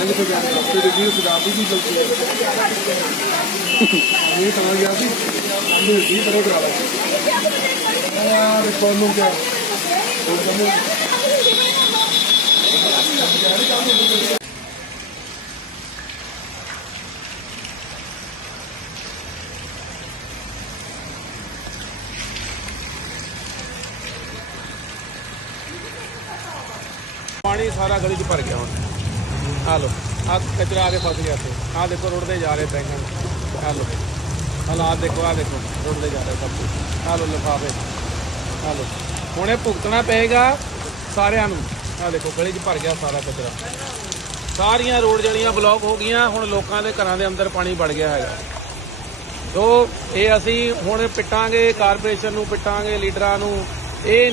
से जाने रास्ते ਦੇ ਵੀਰ ਸਰਦਾਰ ਦੀ ਵੀ ਗਲਤੀ ਹੈ ਇਹ ਤਾਂ ਗਿਆ ਸੀ ਅੰਦਰ ਵੀ ਬੜੇ ਕਰਾ ਲਿਆ ਆ ਦੇਖੋ ਨੂੰ ਕਿਆ ਉਹ ਕੰਮ ਪਾਣੀ ਸਾਰਾ ਗਲੀ 'ਚ ਭਰ ਗਿਆ ਹੁਣ ਆ ਲੋ ਆ ਕਚਰਾ ਆ ਕੇ ਫਸ ਗਿਆ ਤੇ ਆ ਦੇਖੋ ਰੋਡ ਤੇ ਜਾ ਰਹੇ ਬੈਂਗਣ ਆ ਲੋ ਹਾਲਾਤ ਦੇਖੋ ਆ ਦੇਖੋ ਰੋਡ ਤੇ ਜਾ ਰਹੇ ਸਭ ਕੁਝ ਆ ਲੋ ਲਿਫਾਫੇ। ਆ ਲੋ ਹੁਣ ਇਹ ਭੁਗਤਣਾ ਪਏਗਾ ਸਾਰਿਆਂ ਨੂੰ। ਆ ਦੇਖੋ, ਗਲੀ 'ਚ ਭਰ ਗਿਆ ਸਾਰਾ ਕਚਰਾ। ਸਾਰੀਆਂ ਰੋਡ ਜਿਹੜੀਆਂ ਬਲੌਕ ਹੋ ਗਈਆਂ, ਹੁਣ ਲੋਕਾਂ ਦੇ ਘਰਾਂ ਦੇ ਅੰਦਰ ਪਾਣੀ ਵੜ ਗਿਆ ਹੈਗਾ। ਸੋ ਇਹ ਅਸੀਂ ਹੁਣ ਪਿੱਟਾਂਗੇ ਕਾਰਪੋਰੇਸ਼ਨ ਨੂੰ ਪਿੱਟਾਂਗੇ, ਲੀਡਰਾਂ ਨੂੰ, ਇਹ